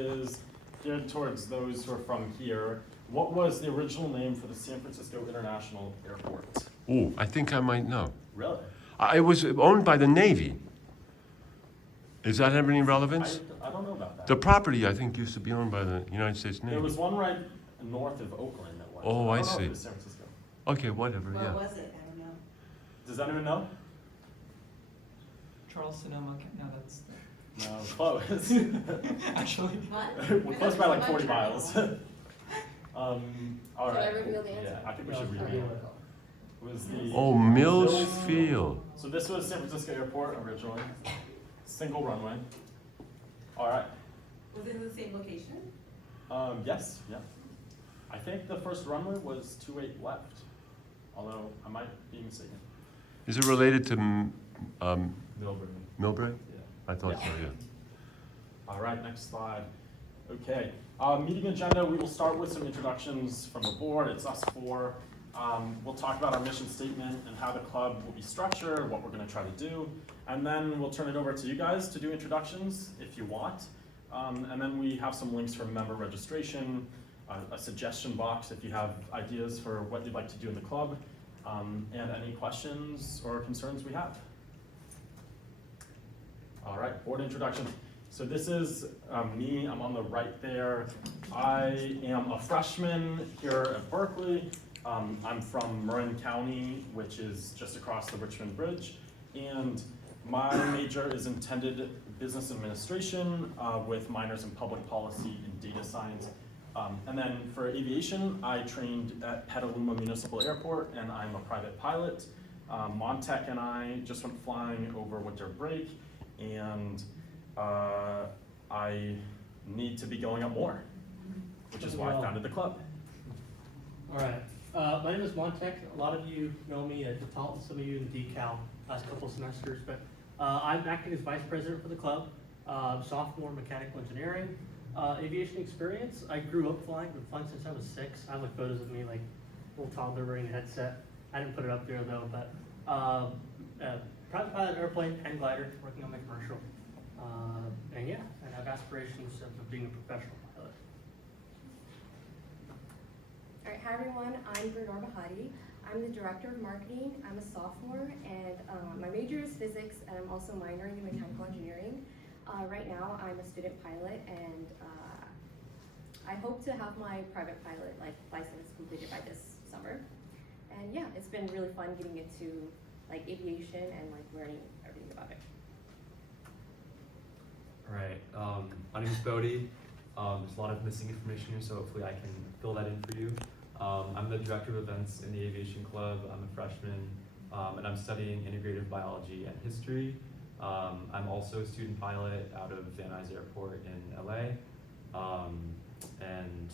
is geared towards those who are from here. What was the original name for the San Francisco International Airport? Oh, I think I might know. Really? It was owned by the Navy. Does that have any relevance? I don't know about that. The property, I think, used to be owned by the United States Navy. There was one right north of Oakland that was. Oh, I I don't know if see. it was San Francisco. Okay, whatever, What yeah. was it? I don't know. Does anyone know? Charles Sonoma, no, that's, No, close. actually. What? We're close by like 40 miles. All Should I right. reveal the answer? Yeah, I think we should reveal it. It was the Oh, Mills Field. So this was San Francisco Airport originally, single runway. All right. Was it in the same location? Yes, yeah. I think the first runway was 28 left, although I might be mistaken. Is it related to Milburn. Millbrae? Yeah. I thought so, yeah. All right, next slide. Okay, meeting agenda, we will start with some introductions from the board. It's us four. We'll talk about our mission statement and how the club will be structured, what we're gonna try to do. And then we'll turn it over to you guys to do introductions if you want. And then we have some links for member registration, a suggestion box if you have ideas for what you'd like to do in the club, and any questions or concerns we have. All right, board introduction. So this is me, I'm on the right there. I am a freshman here at Berkeley. I'm from Marin County, which is just across the Richmond Bridge. And my major is intended business administration with minors in public policy and data science. And then for aviation, I trained at Petaluma Municipal Airport and I'm a private pilot. Montec and I just went flying over winter break and I need to be going up more, which is why I founded the club. All right. My name is Montec. A lot of you know me at DePaul, some of you in DeCal last couple of semesters, but I'm acting as vice president for the club, sophomore mechanical engineering. Aviation experience, I grew up flying, been flying since I was 6. I have like photos of me like little toddler wearing a headset. I didn't put it up there though, but private pilot airplane and glider, working on my commercial. And yeah, I have aspirations of being a professional pilot. All right, hi everyone, I'm Bernard Bahati. I'm the director of marketing. I'm a sophomore and my major is physics and I'm also minoring in mechanical engineering. Right now I'm a student pilot and I hope to have my private pilot license completed by this summer. And yeah, it's been really fun getting into like aviation and like learning everything about it. All right, my name is Bodie. There's a lot of missing information here, so hopefully I can fill that in for you. I'm the director of events in the Aviation Club. I'm a freshman, and I'm studying integrative biology and history. I'm also a student pilot out of Van Nuys Airport in LA, and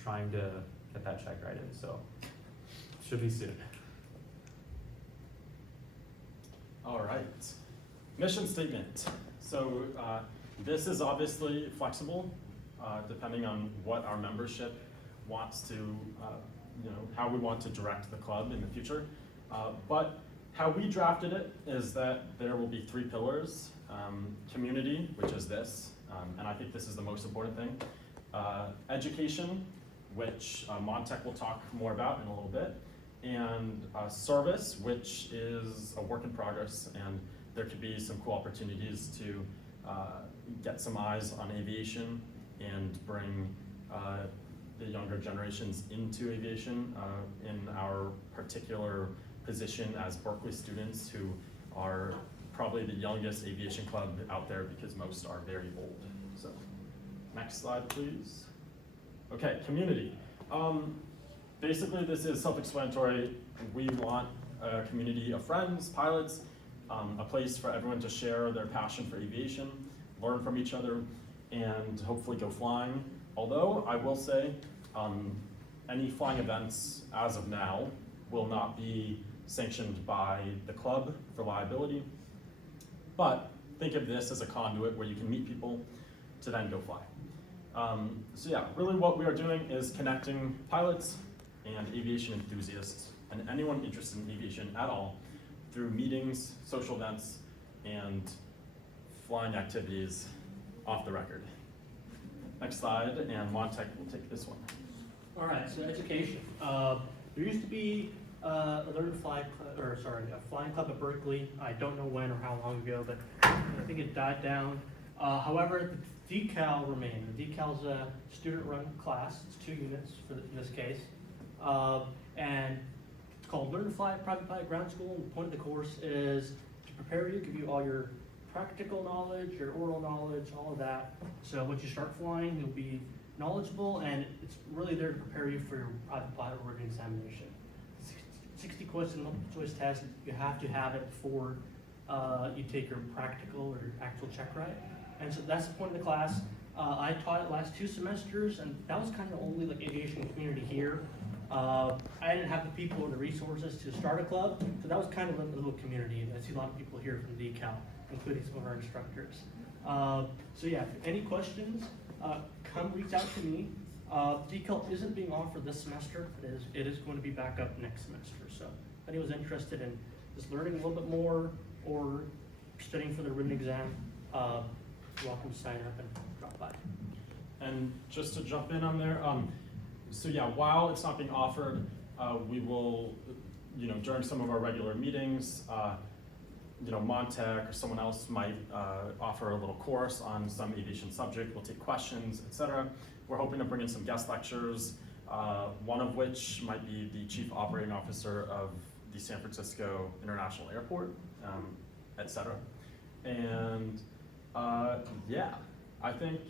trying to get that check right in, so should be soon. All right, mission statement. So this is obviously flexible, depending on what our membership wants to, how we want to direct the club in the future. But how we drafted it is that there will be 3 pillars. Community, which is this, and I think this is the most important thing. Education, which Montec will talk more about in a little bit. And service, which is a work in progress, and there could be some cool opportunities to get some eyes on aviation and bring the younger generations into aviation in our particular position as Berkeley students who are probably the youngest aviation club out there because most are very old. So, next slide, please. Okay, community. Basically, this is self-explanatory. We want a community of friends, pilots, a place for everyone to share their passion for aviation, learn from each other, and hopefully go flying. Although, I will say, any flying events as of now will not be sanctioned by the club for liability. But think of this as a conduit where you can meet people to then go fly. So yeah, really what we are doing is connecting pilots and aviation enthusiasts and anyone interested in aviation at all through meetings, social events, and flying activities off the record. Next slide, and Montek will take this one. All right, so education. There used to be a flying club at Berkeley. I don't know when or how long ago, but I think it died down. However, the decal remained. The decal's a student-run class. It's 2 units in this case, and it's called Learn to Fly Private Pilot Ground School. And the point of the course is to prepare you, give you all your practical knowledge, your oral knowledge, all of that. So once you start flying, you'll be knowledgeable, and it's really there to prepare you for your private pilot written examination. 60 question multiple choice test. You have to have it before you take your practical or your actual check ride. And so that's the point of the class. I taught it last 2 semesters, and that was kind of the only like aviation community here. I didn't have the people or the resources to start a club, so that was kind of a little community. And I see a lot of people here from decal, including some of our instructors. So yeah, if any questions, come reach out to me. Decal isn't being offered this semester, but it is going to be back up next semester. So if anyone's interested in just learning a little bit more or studying for the written exam, you're welcome to sign up and drop by. And just to jump in on there, so yeah, while it's not being offered, we will, during some of our regular meetings, Montek or someone else might offer a little course on some aviation subject. We'll take questions, etc. We're hoping to bring in some guest lectures, one of which might be the Chief Operating Officer of the San Francisco International Airport, etc. And yeah, I think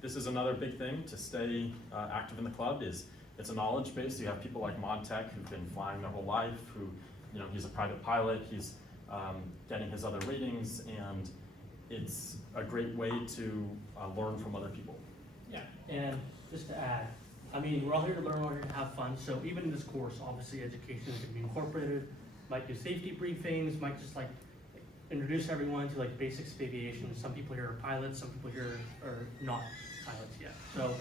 this is another big thing to stay active in the club. Is it's a knowledge base. You have people like Montek who've been flying their whole life, who, he's a private pilot, he's getting his other ratings, and it's a great way to learn from other people. Yeah, and just to add, I mean, we're all here to learn, we're all here to have fun, so even in this course, obviously education is gonna be incorporated, might do safety briefings, might just like introduce everyone to like basics of aviation. Some people here are pilots, some people here are not pilots yet. So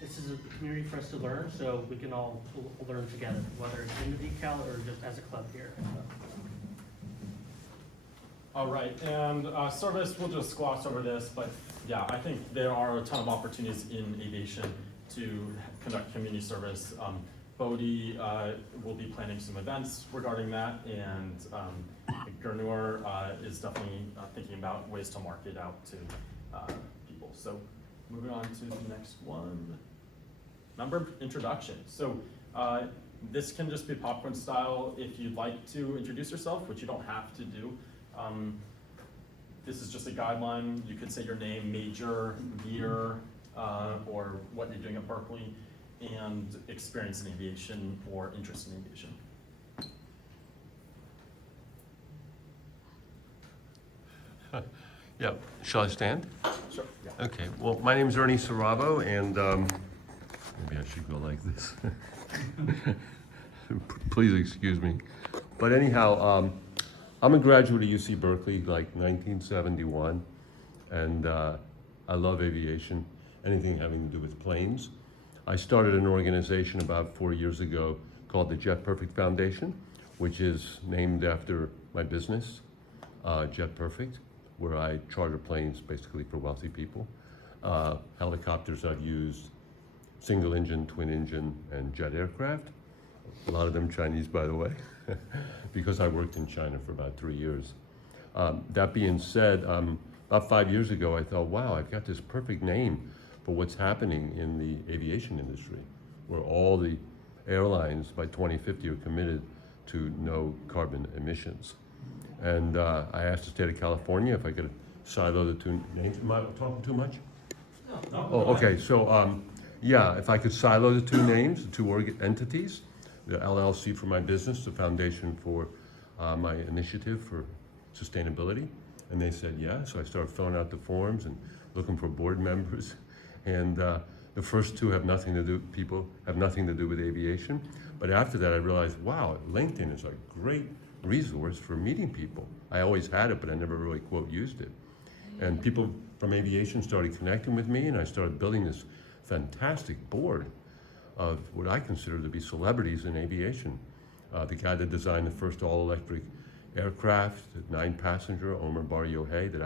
this is a community for us to learn, so we can all learn together, whether it's in the decal or just as a club here. All right, and service, we'll just gloss over this, but yeah, I think there are a ton of opportunities in aviation to conduct community service. Bodhi will be planning some events regarding that, and Gernur is definitely thinking about ways to market out to people. So moving on to the next one. Member introduction. So this can just be popcorn style if you'd like to introduce yourself, which you don't have to do. This is just a guideline. You could say your name, major, year, or what you're doing at Berkeley, and experience in aviation or interest in aviation. Yeah, shall I stand? Sure. Yeah. Okay, well, my name's Ernie Saravo, and maybe I should go like this. Please excuse me. But anyhow, I'm a graduate of UC Berkeley, like 1971, and I love aviation, anything having to do with planes. I started an organization about 4 years ago called the Jet Perfect Foundation, which is named after my business, Jet Perfect, where I charter planes basically for wealthy people. Helicopters I've used, single engine, twin engine, and jet aircraft. A lot of them Chinese, by the way, because I worked in China for about 3 years. That being said, about 5 years ago, I thought, wow, I've got this perfect name for what's happening in the aviation industry, where all the airlines by 2050 are committed to no carbon emissions. And I asked the state of California if I could silo the 2 names. Am I talking too much? No. Oh, okay, so yeah, if I could silo the 2 names, the 2 entities, the LLC for my business, the foundation for my initiative for sustainability. And they said, yeah, so I started filling out the forms and looking for board members. And the first 2 have nothing to do with aviation. But after that, I realized, wow, LinkedIn is a great resource for meeting people. I always had it, but I never really, quote, used it. And people from aviation started connecting with me, and I started building this fantastic board of what I consider to be celebrities in aviation. The guy that designed the first all-electric aircraft, the 9-passenger, Omer Bar Yohei, that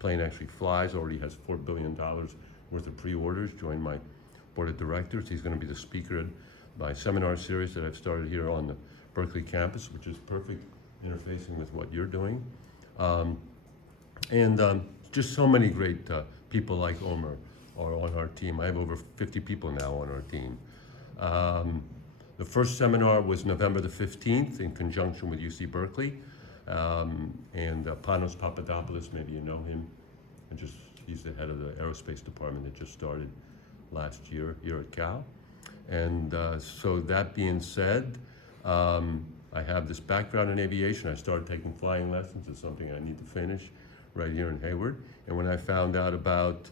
plane actually flies, already has $4 billion worth of pre-orders, joined my board of directors. He's gonna be the speaker at my seminar series that I've started here on the Berkeley campus, which is perfect interfacing with what you're doing. Just so many great people like Omer are on our team. I have over 50 people now on our team. The first seminar was November the 15th in conjunction with UC Berkeley. Panos Papadopoulos, maybe you know him, he's the head of the aerospace department that just started last year here at Cal. So that being said, I have this background in aviation. I started taking flying lessons. It's something I need to finish right here in Hayward. And when I found out about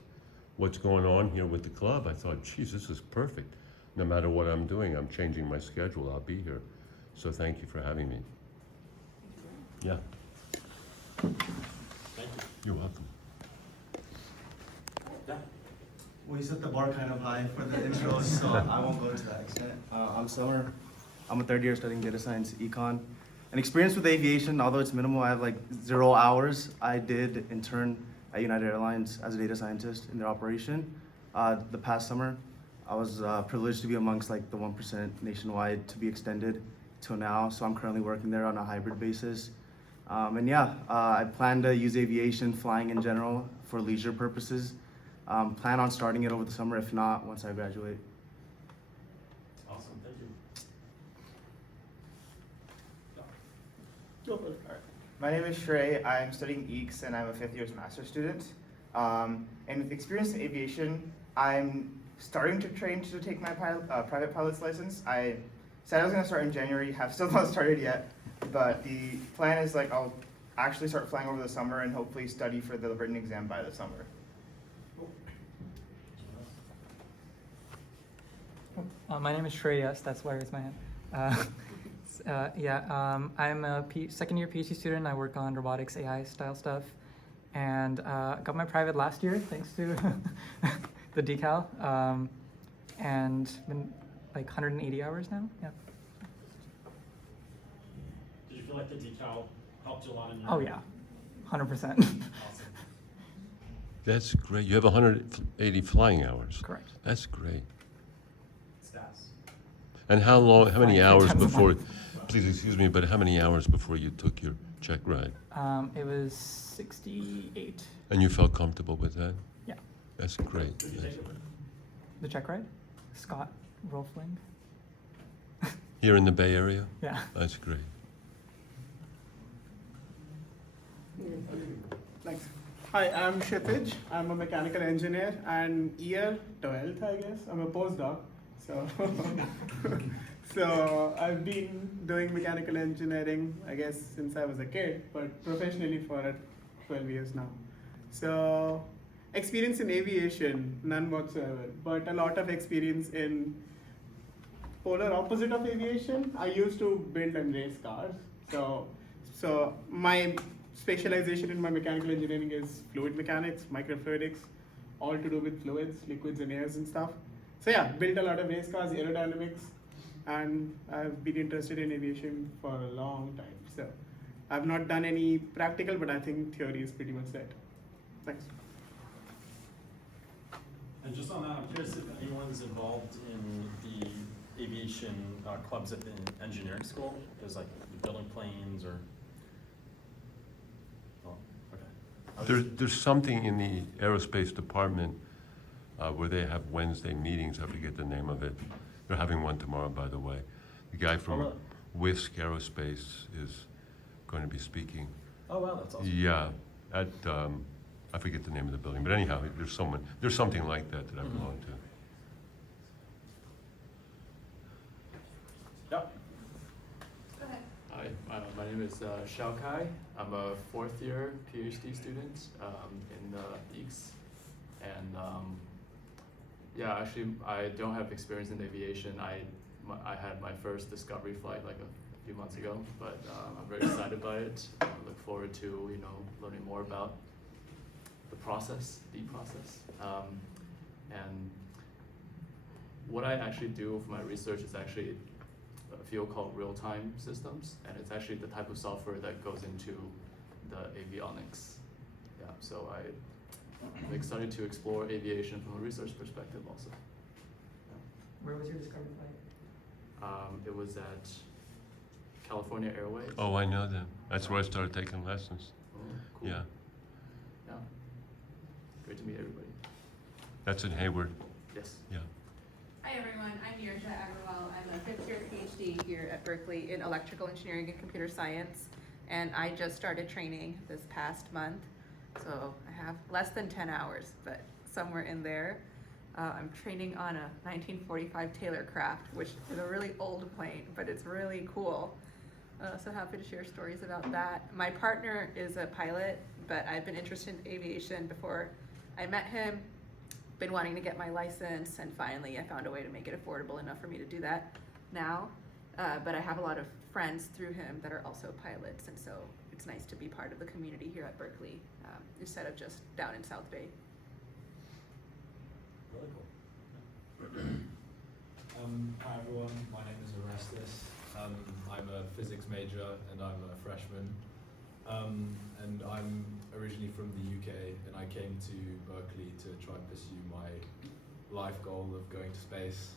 what's going on here with the club, I thought, geez, this is perfect. No matter what I'm doing, I'm changing my schedule. I'll be here. So thank you for having me. Yeah. Thank you. You're welcome. Yeah. We set the bar kind of high for the intro, so I won't go to that extent. I'm Summer. I'm a third year studying data science, econ. An experience with aviation, although it's minimal, I have like 0 hours. I did intern at United Airlines as a data scientist in their operation. The past summer, I was privileged to be amongst like the 1% nationwide to be extended till now. So I'm currently working there on a hybrid basis. I plan to use aviation, flying in general, for leisure purposes. Plan on starting it over the summer, if not, once I graduate. Awesome, thank you. My name is Shrey. I'm studying EECS and I'm a 5th year's master's student. And with experience in aviation, I'm starting to train to take my private pilot's license. I said I was going to start in January, have still not started yet, but the plan is like I'll actually start flying over the summer and hopefully study for the written exam by the summer. My name is Shrey, yes, that's why I raised my hand. I'm a second-year PhD student. I work on robotics, AI style stuff, and got my private last year thanks to the decal, and been like 180 hours now. Yeah. Did you feel like the decal helped you a lot in your? Oh yeah, 100%. Awesome. That's great. You have 180 flying hours. Correct. That's great. Stats. And how many Flying hours 3 times a before, month. please excuse me, but how many hours before you took your check ride? It was 68. And you felt comfortable with that? Yeah. That's great. Did you Yes. take it? The check ride? Scott Rolfling. Here in the Bay Area? Yeah. That's great. Thanks. Hi, I'm Kshitij. I'm a mechanical engineer and year 12th, I guess. I'm a postdoc. So I've been doing mechanical engineering, I guess, since I was a kid, but professionally for 12 years now. So experience in aviation, none whatsoever, but a lot of experience in polar opposite of aviation. I used to build and race cars. So my specialization in my mechanical engineering is fluid mechanics, microfluidics, all to do with fluids, liquids and airs and stuff. So yeah, built a lot of race cars, aerodynamics, and I've been interested in aviation for a long time. So I've not done any practical, but I think theory is pretty much set. Thanks. And just on that, I'm curious if anyone's involved in the aviation clubs at the engineering school. There's like building planes or. Oh, okay. There's something in the aerospace department where they have Wednesday meetings. I forget the name of it. They're having one tomorrow, by the way. The guy from really? Whisk Aerospace is going to be speaking. Oh wow, that's awesome. Yeah, at I forget the name of the building, but anyhow, there's something like that that I belong to. Yep. Go ahead. Hi, my name is Xiao Kai. I'm a 4th year PhD student in the EECS. And actually, I don't have experience in aviation. I had my first discovery flight like a few months ago, but I'm very excited by it. I look forward to learning more about the process. And what I actually do for my research is actually a field called real-time systems, and it's actually the type of software that goes into the avionics. Yeah. so I'm excited to explore aviation from a research perspective also. Where was your discovery flight? It was at California Airways. Oh, I know them. That's where I started taking lessons. Oh, cool. Yeah, Yeah. Great to meet everybody. that's in Hayward. Yes. Yeah. Hi everyone, I'm Nirsha Agrawal. I'm a fifth year PhD here at Berkeley in electrical engineering and computer science. And I just started training this past month. So I have less than 10 hours, but somewhere in there. I'm training on a 1945 Taylor Craft, which is a really old plane, but it's really cool. So happy to share stories about that. My partner is a pilot, but I've been interested in aviation before I met him. Been wanting to get my license, and finally I found a way to make it affordable enough for me to do that now. But I have a lot of friends through him that are also pilots, and so it's nice to be part of the community here at Berkeley instead of just down in South Bay. Really cool. Hi everyone, my name is Orestes. I'm a physics major and I'm a freshman. And I'm originally from the UK, and I came to Berkeley to try and pursue my life goal of going to space,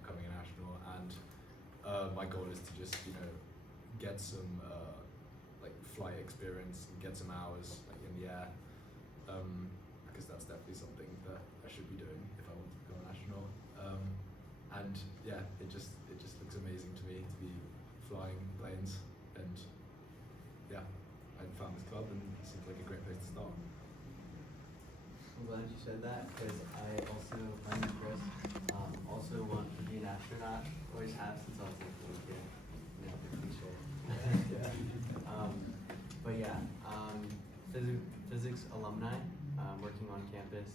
becoming an astronaut, and my goal is to just, get some like flight experience and get some hours like in the air, because that's definitely something that I should be doing if I want to become an astronaut. And yeah, it just looks amazing to me to be flying planes, and yeah, I found this club and it seems like a great place to start. I'm glad you said that, because my name is Chris, also want to be an astronaut. Always have since I was like a little kid. The cliche. But yeah, physics alumni, working on campus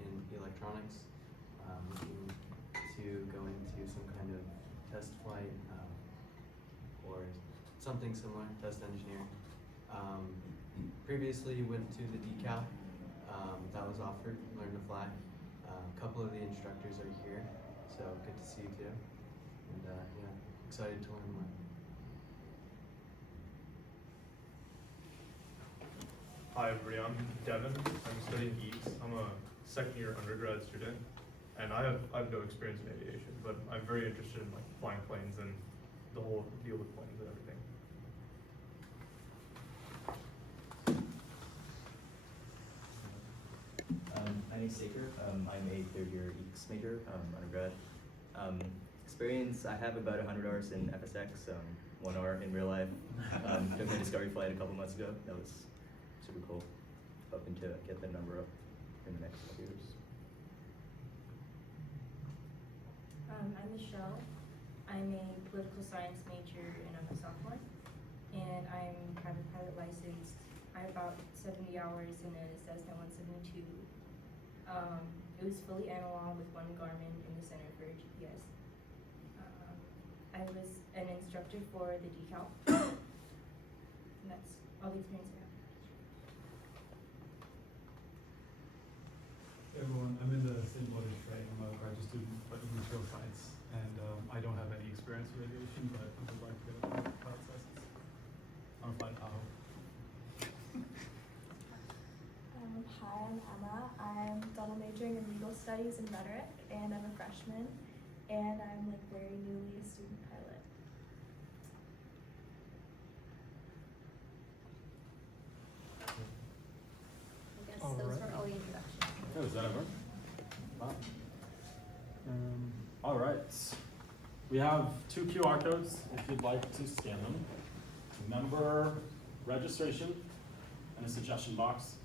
in electronics, looking to go into some kind of test flight or something similar, test engineering. Previously went to the decal. That was offered, learned to fly. A couple of the instructors are here, so good to see you too. And yeah, excited to learn more. Hi everybody, I'm Devin. I'm studying EECS. I'm a second year undergrad student, and I have no experience in aviation, but I'm very interested in like flying planes and the whole deal with planes and everything. My name's Saker. I'm a third year EECS major, undergrad. Experience, I have about 100 hours in FSX, 1 hour in real life. Took my discovery flight a couple months ago. That was super cool. Hoping to get the number up in the next couple years. I'm Michelle. I'm a political science major and I'm a sophomore. And I'm private pilot licensed. I have about 70 hours in a Cessna 172. It was fully analog with 1 Garmin in the center for GPS. I was an instructor for the decal. And that's all the experience I have. Hey everyone, I'm in the same boat as Trey. I'm a graduate student but in material science, and I don't have any experience with aviation, but I would like to get a pilot license. I'm a flight pilot. Hi, I'm Emma. I'm double majoring in legal studies and rhetoric, and I'm a freshman, and I'm like very newly a student pilot. I guess All those right. were all the introductions. Oh, is that over? Wow. All right. We have 2 QR codes if you'd like to scan them. Member registration and a suggestion box.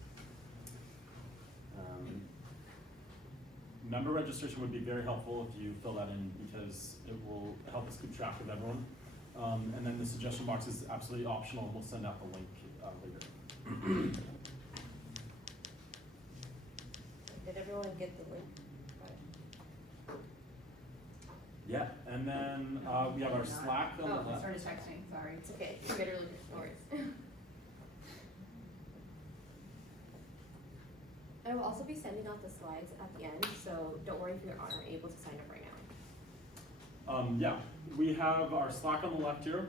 Member registration would be very helpful if you fill that in because it will help us keep track of everyone. And then the suggestion box is absolutely optional, and we'll send out the link later. Did everyone get the link? Yeah, and then we have our Slack on the Oh, I left. started texting, sorry. It's okay. You better look at yours. I will also be sending out the slides at the end, so don't worry if you aren't able to sign up right now. Yeah, we have our Slack on the left here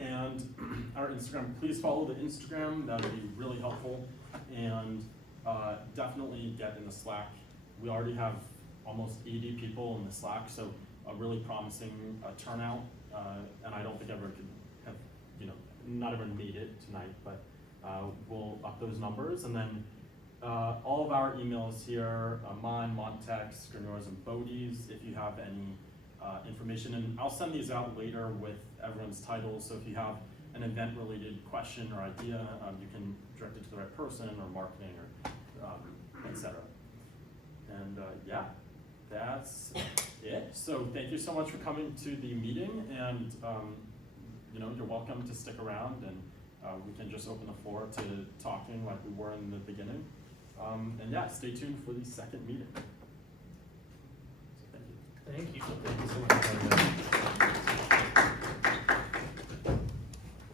and our Instagram. Please follow the Instagram, that would be really helpful. and definitely get in the Slack. We already have almost 80 people in the Slack, so a really promising turnout. And I don't think everyone could have, not everyone made it tonight, but we'll up those numbers. And then all of our emails here, mine, Montek's, Granora's, and Bodie's, if you have any information. And I'll send these out later with everyone's titles, so if you have an event-related question or idea, you can direct it to the right person or marketing or etc. And yeah, that's it. So thank you so much for coming to the meeting, and you're welcome to stick around, and we can just open the floor to talking like we were in the beginning. And yeah, stay tuned for the second meeting. So thank you. Thank you. Thank you so much.